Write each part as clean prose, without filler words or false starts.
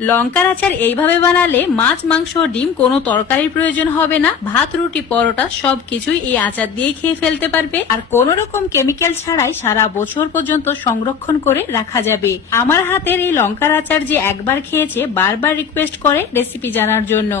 লঙ্কার আচার এইভাবে বানালে মাছ, মাংস, ডিম কোনো তরকারির প্রয়োজন হবে না। ভাত, রুটি, পরোটা সবকিছুই এই আচার দিয়ে খেয়ে ফেলতে পারবে। আর কোনো রকম কেমিক্যাল ছাড়াই সারা বছর পর্যন্ত সংরক্ষণ করে রাখা যাবে। আমার হাতের এই লঙ্কার আচার যে একবার খেয়েছে বারবার রিকোয়েস্ট করে রেসিপি জানার জন্য।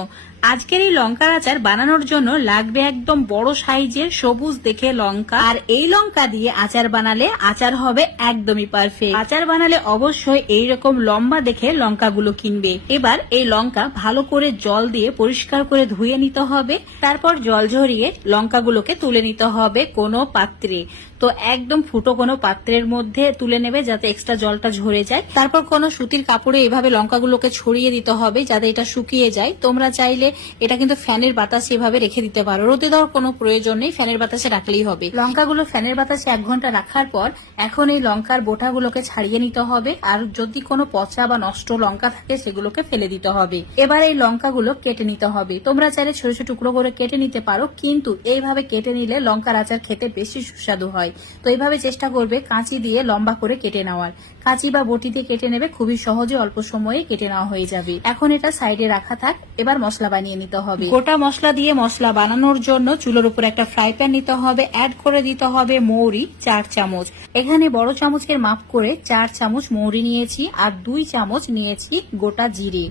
আজকের এই লঙ্কার আচার বানানোর জন্য লাগবে একদম বড় সাইজের সবুজ দেখে লঙ্কা। আর এই লঙ্কা দিয়ে আচার বানালে আচার হবে একদমই পারফেক্ট। আচার বানালে অবশ্যই এইরকম লম্বা দেখে লঙ্কাগুলো কিনবে। এবার এই লঙ্কা ভালো করে জল দিয়ে পরিষ্কার করে ধুয়ে নিতে হবে। তারপর জল ঝরিয়ে লঙ্কাগুলোকে তুলে নিতে হবে কোনো পাত্রে। তো একদম ফুটো কোনো পাত্রের মধ্যে তুলে নেবে যাতে এক্সট্রা জলটা ঝরে যায়। তারপর কোনো সুতির কাপড়ে এভাবে লঙ্কাগুলোকে ছড়িয়ে দিতে হবে যাতে এটা শুকিয়ে যায়। তোমরা চাইলে এটা কিন্তু ফ্যানের বাতাসে এভাবে রেখে দিতে পারো, রোদে দেওয়ার কোনো প্রয়োজন নেই, ফ্যানের বাতাসে রাখলেই হবে। লঙ্কাগুলো ফ্যানের বাতাসে 1 ঘন্টা রাখার পর এখন এই লঙ্কার বোটাগুলোকে ছাড়িয়ে নিতে হবে। আর যদি কোনো পচা বা নষ্ট লঙ্কা থাকে সেগুলোকে ফেলে দিতে হবে। এবার এই লঙ্কাগুলো কেটে নিতে হবে। তোমরা চাইলে ছোট ছোট টুকরো করে কেটে নিতে পারো, কিন্তু এইভাবে কেটে নিলে লঙ্কার আচার খেতে বেশি সুস্বাদু হয়। তো এইভাবে চেষ্টা করবে কাঁচি দিয়ে লম্বা করে কেটে নেওয়ার। কাঁচি বা বটি দিয়ে কেটে নেবে, খুবই সহজে অল্প সময়ে কেটে নেওয়া হয়ে যাবে। এখন এটা সাইডে রাখা থাক। এবার মশলা বানিয়ে নিতে হবে। গোটা মশলা দিয়ে মশলা বানানোর জন্য চুলোর উপর একটা ফ্রাই প্যান নিতে হবে। অ্যাড করে দিতে হবে মৌরি 4 চামচ। এখানে বড় চামচের মাপ করে 4 চামচ মৌরি নিয়েছি আর 2 চামচ নিয়েছি গোটা জিরে।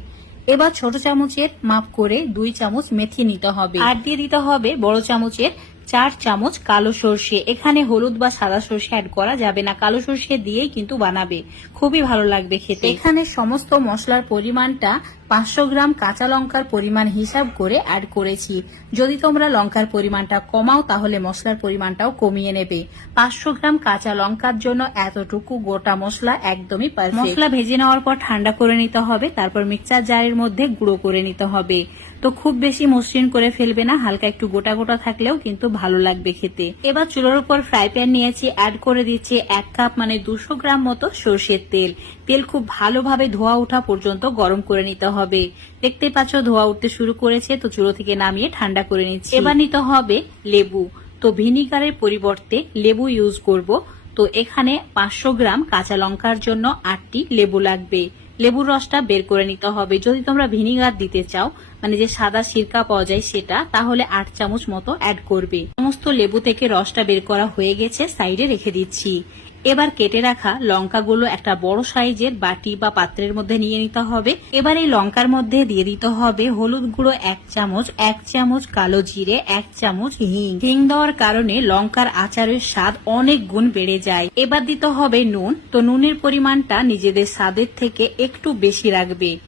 এবার ছোট চামচের মাপ করে 2 চামচ মেথি নিতে হবে। আর দিয়ে দিতে হবে বড় চামচের 4 চামচ কালো সর্ষে। এখানে হলুদ বা সাদা সর্ষে অ্যাড করা যাবে না, কালো সর্ষে দিয়েই কিন্তু বানাবে, খুবই ভালো লাগবে খেতে। এখানে সমস্ত মশলার পরিমাণটা 500 গ্রাম কাঁচা লঙ্কার পরিমাণ হিসাব করে অ্যাড করেছি। যদি তোমরা লঙ্কার পরিমাণটা কমাও তাহলে মশলার পরিমাণটাও কমিয়ে নেবে। 500 গ্রাম কাঁচা লঙ্কার জন্য এতটুকু গোটা মশলা একদমই পারফেক্ট। মশলা ভেজে নেওয়ার পর ঠান্ডা করে নিতে হবে। তারপর মিক্সচার জারের মধ্যে গুঁড়ো করে নিতে হবে। তো খুব বেশি মসৃণ করে ফেলবে না, হালকা একটু গোটা গোটা থাকলেও কিন্তু ভালো লাগবে খেতে। এবার চুলোর উপর ফ্রাই প্যান নিয়েছি, অ্যাড করে দিচ্ছি 1 কাপ মানে 200 গ্রাম মতো সর্ষের তেল। তেল খুব ভালোভাবে ধোয়া ওঠা পর্যন্ত গরম করে নিতে হবে। দেখতে পাচ্ছ ধোয়া উঠতে শুরু করেছে, তো চুলো থেকে নামিয়ে ঠান্ডা করে নিচ্ছি। এবার নিতে হবে লেবু। তো ভিনিগারের পরিবর্তে লেবু ইউজ করব। তো এখানে 500 গ্রাম কাঁচা লঙ্কার জন্য 8টি লেবু লাগবে। লেবুর রসটা বের করে নিতে হবে। যদি তোমরা ভিনিগার দিতে চাও, মানে যে সাদা সিরকা পাওয়া যায় সেটা, তাহলে 8 চামচ মতো অ্যাড করবে। সমস্ত লেবু থেকে রসটা বের করা হয়ে গেছে, সাইডে রেখে দিচ্ছি। এবার কেটে রাখা লঙ্কাগুলো একটা বড় সাইজের বাটি বা পাত্রের মধ্যে নিয়ে নিতে হবে। এবার এই লঙ্কার মধ্যে দিয়ে দিতে হবে হলুদ গুঁড়ো 1 চামচ, 1 চামচ কালো জিরে, 1 চামচ হিং। হিং দেওয়ার কারণে লঙ্কার আচারের স্বাদ অনেক গুণ বেড়ে যায়। এবার দিতে হবে নুন। তো নুনের পরিমাণটা নিজেদের স্বাদের থেকে একটু বেশি রাখবে।